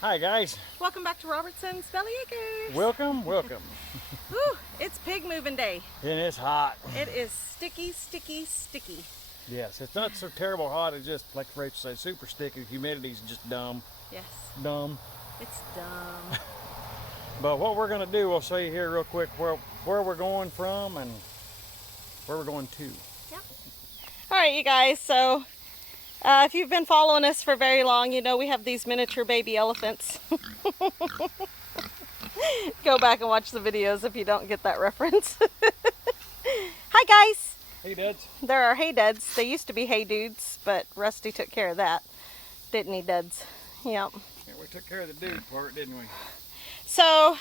Hi guys. Welcome back to Robertson, sbellyacres. Welcome, welcome. Whew, it's pig moving day. And it's hot. It is sticky, sticky, sticky. Yes, it's not so terrible hot. It's just, like Rachel said, super sticky. The humidity's just dumb. Yes. Dumb. It's dumb. But what we're going to do, we'll show you here real quick where we're going from and where we're going to. Yep. All right, you guys. So if you've been following us for very long, you know we have these miniature baby elephants. Go back and watch the videos if you don't get that reference. Hi, guys. Hey, Duds. There are hey duds. They used to be hey dudes, but Rusty took care of that. Didn't he, Duds? Yep. Yeah, we took care of the dude part, didn't we? So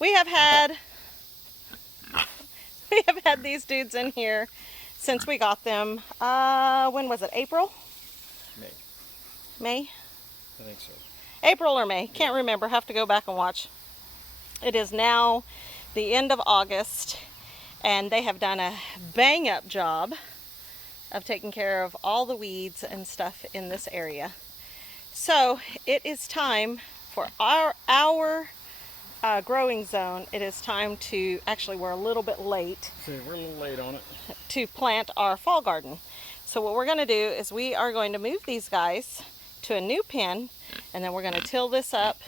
we have had these dudes in here since we got them. When was it? April? May? I think so. April or May. Can't remember. Have to go back and watch. It is now the end of August, and they have done a bang-up job of taking care of all the weeds and stuff in this area. So it is time for our growing zone. It is time to, actually we're a little bit late. See, we're a little late on it. To plant our fall garden. So what we're going to do is we are going to move these guys to a new pen, and then we're going to till this up,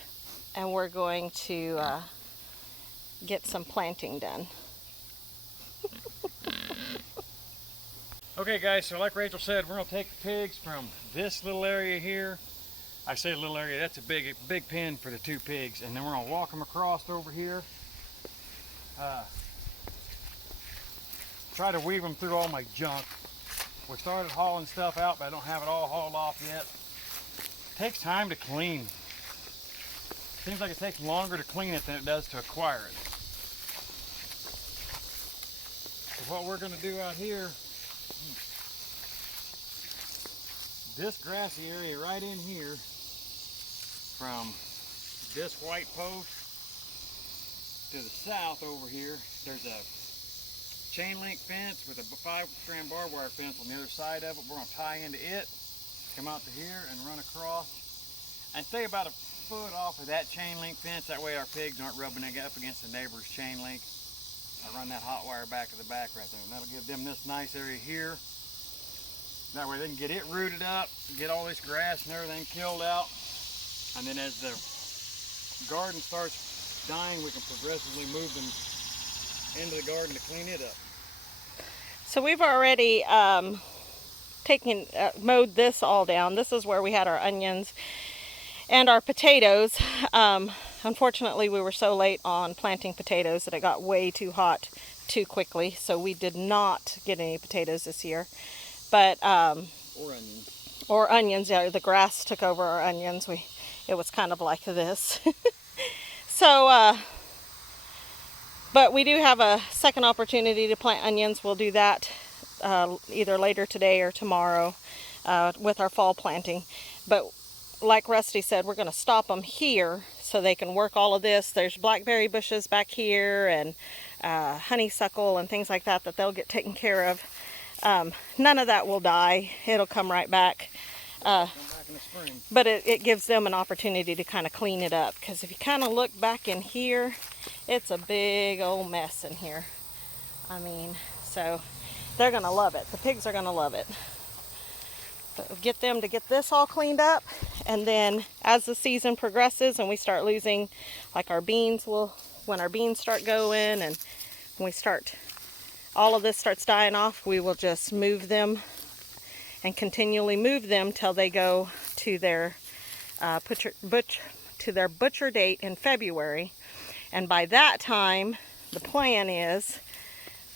and we're going to get some planting done. Okay guys, so like Rachel said, we're going to take the pigs from this little area here. I say little area, that's a big pen for the two pigs, and then we're going to walk them across over here. Try to weave them through all my junk. We started hauling stuff out, but I don't have it all hauled off yet. It takes time to clean. Seems like it takes longer to clean it than it does to acquire it. So what we're going to do out here, this grassy area right in here, from this white post to the south over here, there's a chain link fence with a 5-strand barbed wire fence on the other side of it. We're going to tie into it, come out to here and run across, and stay about a foot off of that chain link fence. That way our pigs aren't rubbing up against the neighbor's chain link. I run that hot wire back to the back right there, and that'll give them this nice area here. That way they can get it rooted up, get all this grass and everything killed out, and then as the garden starts dying, we can progressively move them into the garden to clean it up. So we've already mowed this all down. This is where we had our onions and our potatoes. Unfortunately, we were so late on planting potatoes that it got way too hot too quickly, so we did not get any potatoes this year. But or onions. Yeah, the grass took over our onions. It was kind of like this. So but we do have a second opportunity to plant onions. We'll do that either later today or tomorrow with our fall planting. But like Rusty said, we're going to stop them here so they can work all of this. There's blackberry bushes back here and honeysuckle and things like that they'll get taken care of. None of that will die. It'll come right back. Come back in the spring. But it gives them an opportunity to kind of clean it up, because if you kind of look back in here, it's a big old mess in here. I mean, so they're going to love it. The pigs are going to love it. But we'll get them to get this all cleaned up, and then as the season progresses and we start losing, like our beans, when our beans start going and when all of this starts dying off, we will just move them and continually move them till they go to their butcher date in February. And by that time, the plan is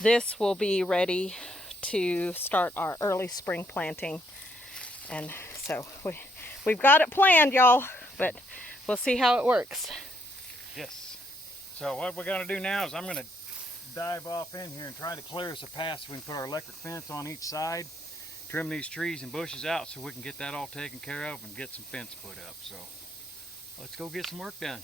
this will be ready to start our early spring planting. And so we've got it planned, y'all, but we'll see how it works. Yes. So what we're going to do now is I'm going to dive off in here and try to clear us a path so we can put our electric fence on each side, trim these trees and bushes out so we can get that all taken care of and get some fence put up. So let's go get some work done.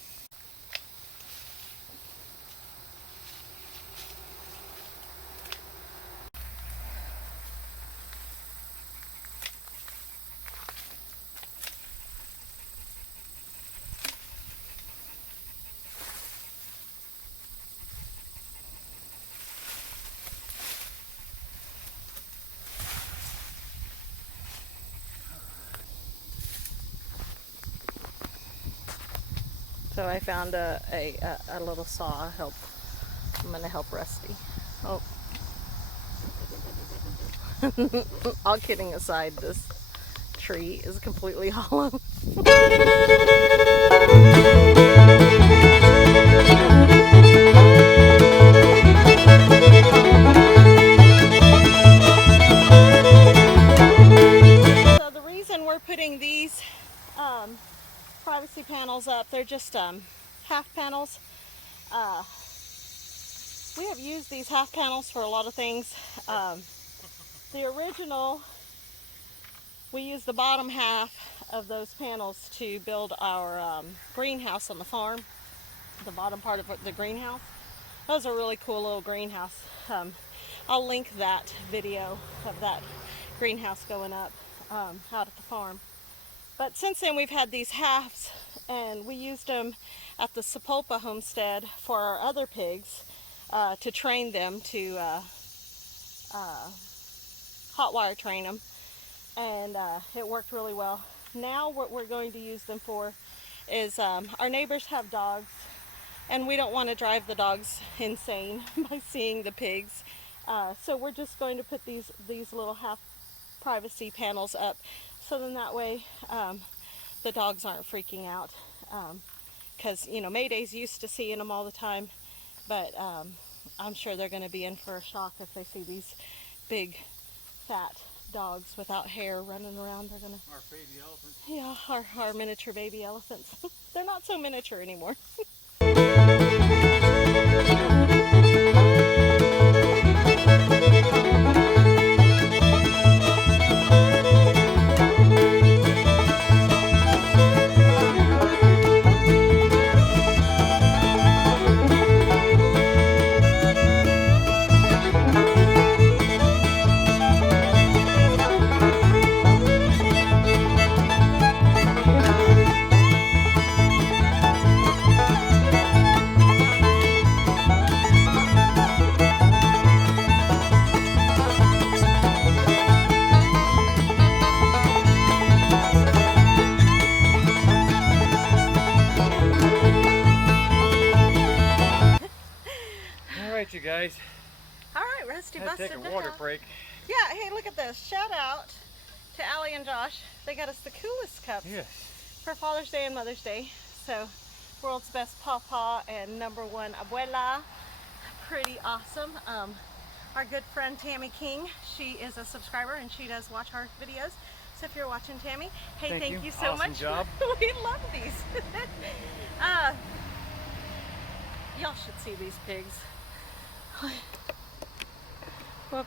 So I found a little saw. I'm going to help Rusty. Oh. All kidding aside, this tree is completely hollow. So the reason we're putting these privacy panels up, they're just half panels. We have used these half panels for a lot of things. The original, we used the bottom half of those panels to build our greenhouse on the farm, the bottom part of the greenhouse. That was a really cool little greenhouse. I'll link that video of that greenhouse going up out at the farm. But since then we've had these halves, and we used them at the Sepulpa homestead for our other pigs to train them to hot wire train them, and it worked really well. Now what we're going to use them for is our neighbors have dogs, and we don't want to drive the dogs insane by seeing the pigs. So we're just going to put these little half privacy panels up, so then that way the dogs aren't freaking out. Because you know, Mayday's used to seeing them all the time, but I'm sure they're going to be in for a shock if they see these big fat dogs without hair running around. They're gonna. Our baby elephants. Yeah, our miniature baby elephants. They're not so miniature anymore. You guys. All right, Rusty busted take a water break. Yeah, hey, look at this. Shout out to Allie and Josh. They got us the coolest cups for Father's Day and Mother's Day. So, world's best pawpaw and #1 abuela. Pretty awesome. Our good friend Tammy King, she is a subscriber and she does watch our videos. So if you're watching, Tammy, hey, thank you so much. Job. We love these. Y'all should see these pigs. Whoop.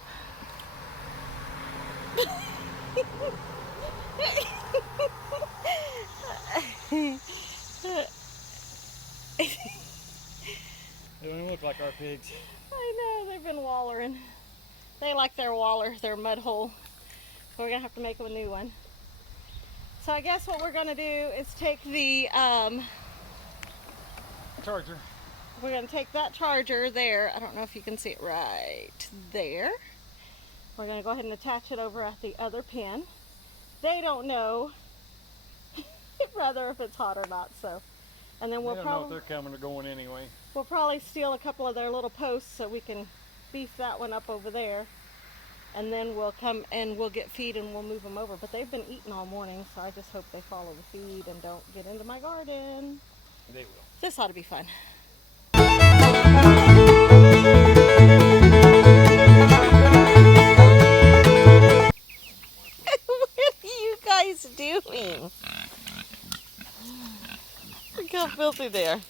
They don't look like our pigs. I know, they've been wallering. They like their waller, their mud hole. We're gonna have to make them a new one. So I guess what we're gonna do is take the Charger. we're going to take that charger there. I don't know if you can see it right there. We're going to go ahead and attach it over at the other pin. They don't know rather if it's hot or not, so. And then we'll know if they're coming or going anyway. We'll probably steal a couple of their little posts so we can beef that one up over there. And then we'll come and we'll get feed and we'll move them over. But they've been eating all morning, so I just hope they follow the feed and don't get into my garden. They will. This ought to be fun. What are you guys doing? Look how filthy they are.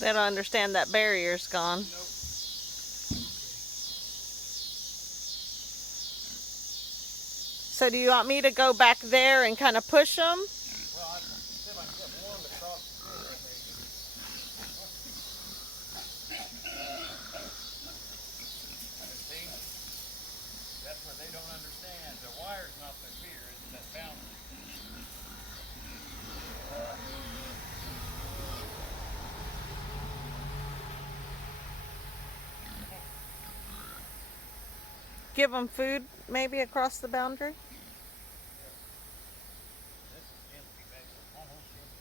They don't understand that barrier's gone. Nope. So do you want me to go back there and kind of push them? Well, I can see if I can get one to cross the street, maybe. See? That's what they don't understand. The wire's not their fear, it's that boundary. Give them food maybe across the boundary? This is empty, basically. Almost empty.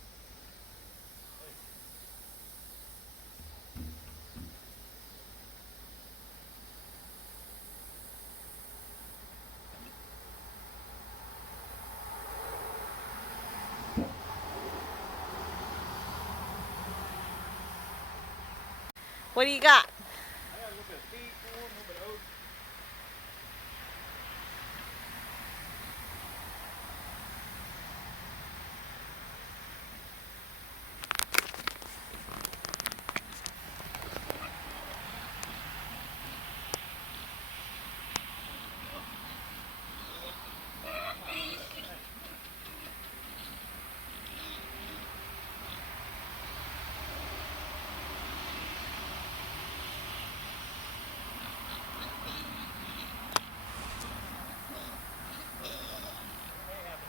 What do you got? I got a little bit of feed for them, a little bit of oats.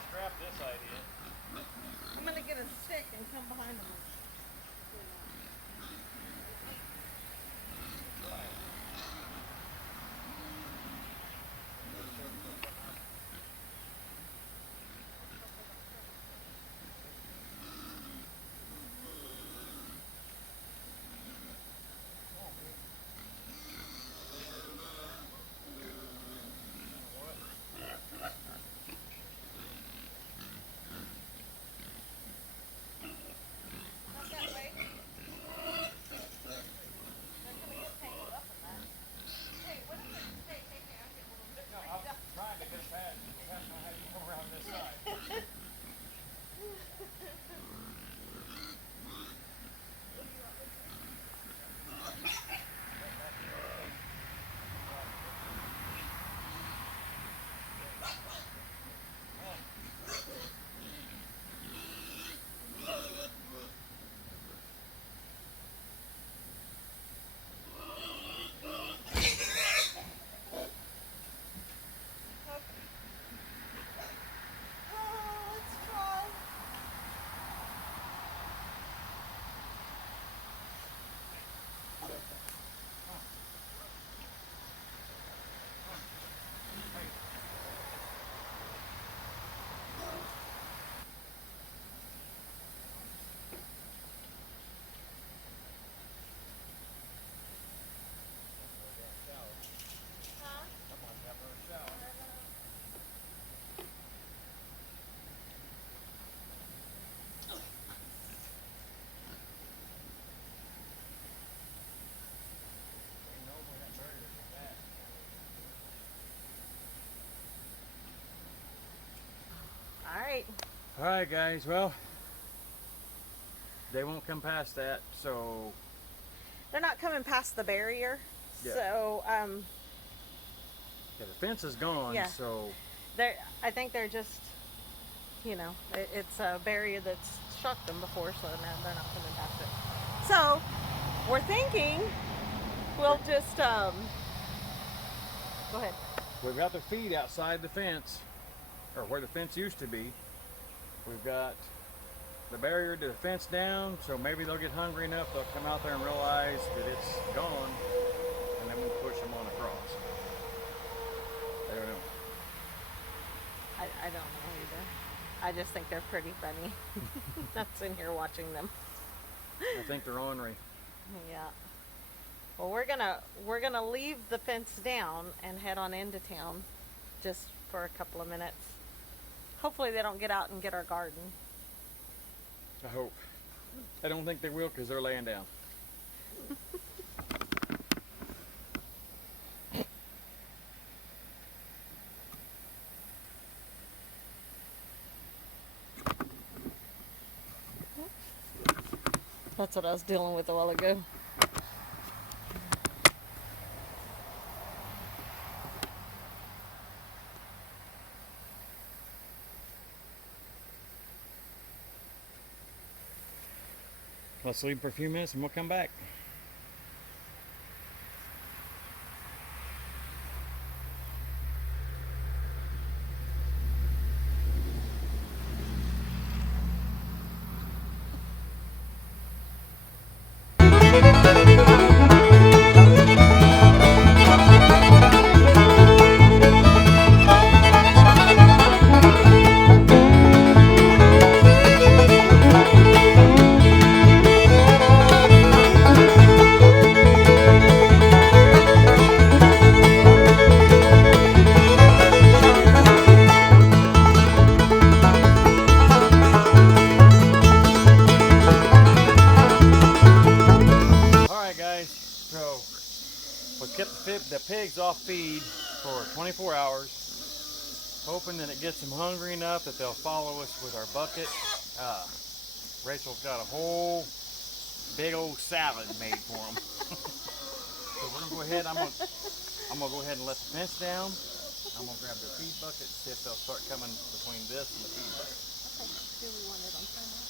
Strap this idea. I'm going to get a stick and come behind them. Alright. Alright guys, well, they won't come past that, so They're not coming past the barrier. Yeah. So, yeah, the fence is gone, Yeah. so I think they're just, you know, it's a barrier that's shocked them before, so now they're not coming past it. So, we're thinking we'll just, go ahead. we've got the feed outside the fence, or where the fence used to be. We've got the barrier to the fence down, so maybe they'll get hungry enough, they'll come out there and realize that it's gone, and then we'll push them on across. I don't know. I don't know either. I just think they're pretty funny. That's in here watching them. I think they're ornery. Yeah. Well, we're gonna leave the fence down and head on into town, just for a couple of minutes. Hopefully they don't get out and get our garden. I hope. I don't think they will because they're laying down. That's what I was dealing with a while ago. Let's leave for a few minutes and we'll come back. Kept the pigs off feed for 24 hours, hoping that it gets them hungry enough that they'll follow us with our bucket. Rachel's got a whole big old salad made for them. So we're gonna go ahead. I'm gonna go ahead and let the fence down. I'm gonna grab their feed bucket and see if they'll start coming between this and the feed bucket. Okay. Do we want it on camera?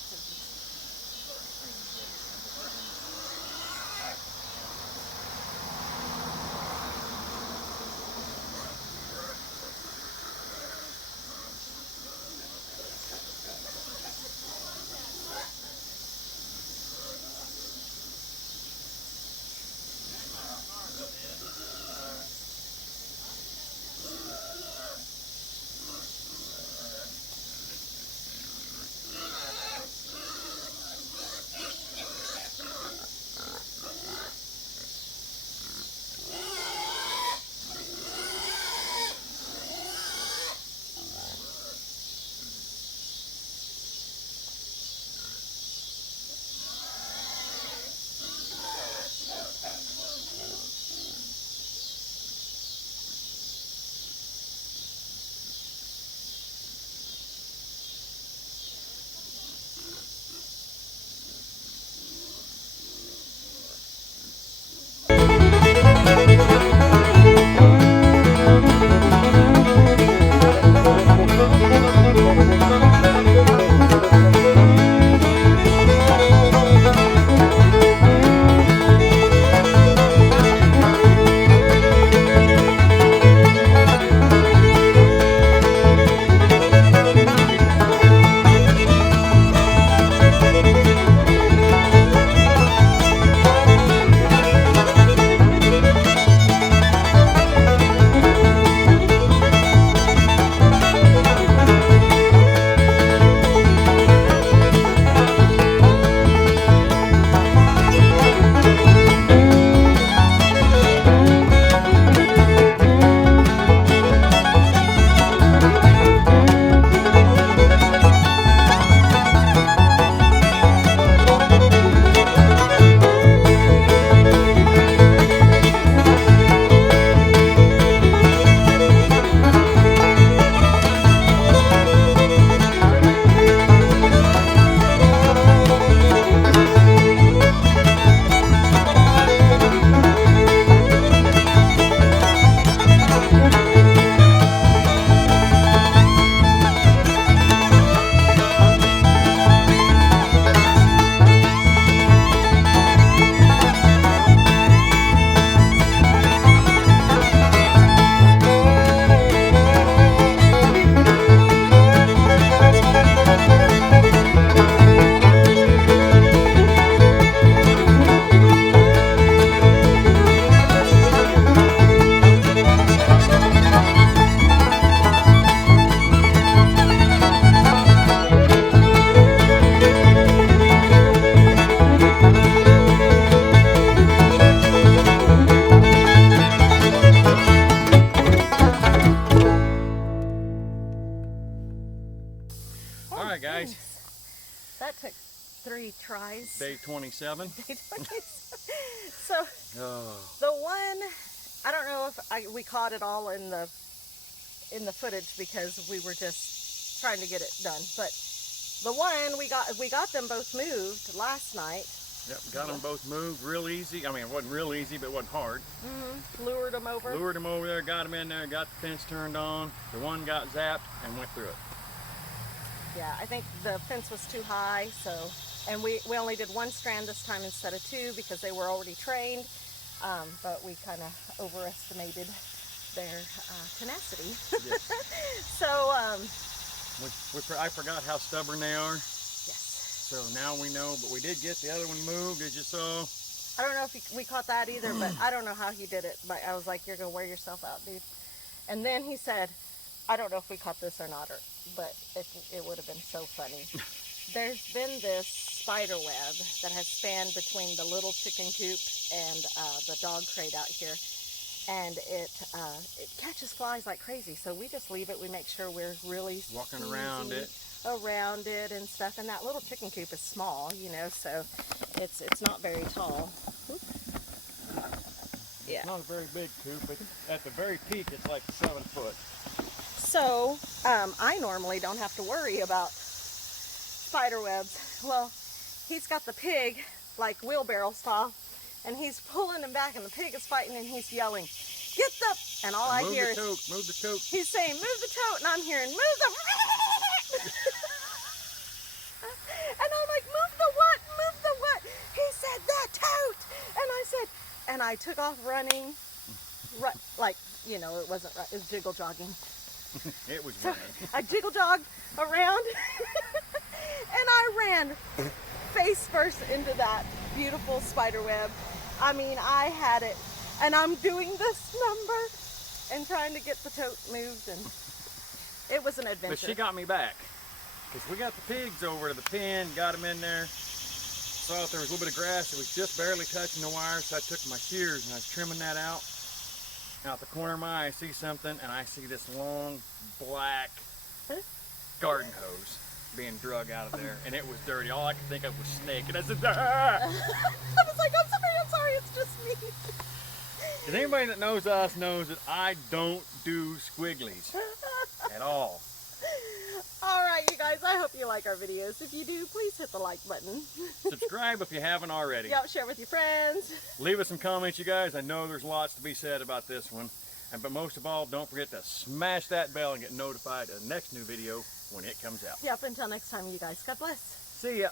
Alright guys. That took 3 tries. Day 27. Day 27. So the one, I don't know if we caught it all in the footage because we were just trying to get it done. But the one we got them both moved last night, Yep, got them both moved real easy. I mean, it wasn't real easy, but it wasn't hard. Lured them over. Lured them over there, got them in there, got the fence turned on. The one got zapped and went through it. Yeah, I think the fence was too high, so, and we only did one strand this time instead of two because they were already trained, but we kind of overestimated their tenacity. Yes. So, I forgot how stubborn they are. yes. So now we know, but we did get the other one moved, as you saw. I don't know if we caught that either, but I don't know how he did it, but I was like, you're going to wear yourself out, dude. And then he said, I don't know if we caught this or not, but it would have been so funny. There's been this spider web that has spanned between the little chicken coop and the dog crate out here. And it catches flies like crazy. So we just leave it. We make sure we're really Walking around it and stuff. And that little chicken coop is small, you know, so it's not very tall. Oop. Yeah. It's not a very big coop, but at the very peak, it's like 7 foot. So I normally don't have to worry about spider webs. Well, he's got the pig like wheelbarrow style, and he's pulling him back, and the pig is fighting, and he's yelling, "Get the!" And all I hear is, "Move the tote." He's saying, "Move the tote," and I'm hearing, "Move the." And I'm like, "Move the what? Move the what?" He said, "The tote." And I said, and I took off running, like, you know, it wasn't right, it was jiggle jogging. It was So running. I jiggle jogged around, and I ran face first into that beautiful spider web. I mean, I had it, and I'm doing this number and trying to get the tote moved, and it was an adventure. But she got me back, because we got the pigs over to the pen, got them in there. Saw that there was a little bit of grass that was just barely touching the wire, so I took my shears and I was trimming that out. Out the corner of my eye, I see something, and I see this long black garden hose being drug out of there, and it was dirty. All I could think of was snake, and I said, "Ah!" I was like, I'm sorry, it's just me. And anybody that knows us knows that I don't do squigglies at all. Alright, you guys, I hope you like our videos. If you do, please hit the like button. Subscribe if you haven't already. Yep, share with your friends. Leave us some comments, you guys. I know there's lots to be said about this one. But most of all, don't forget to smash that bell and get notified of the next new video when it comes out. Yep, until next time, you guys. God bless. See ya.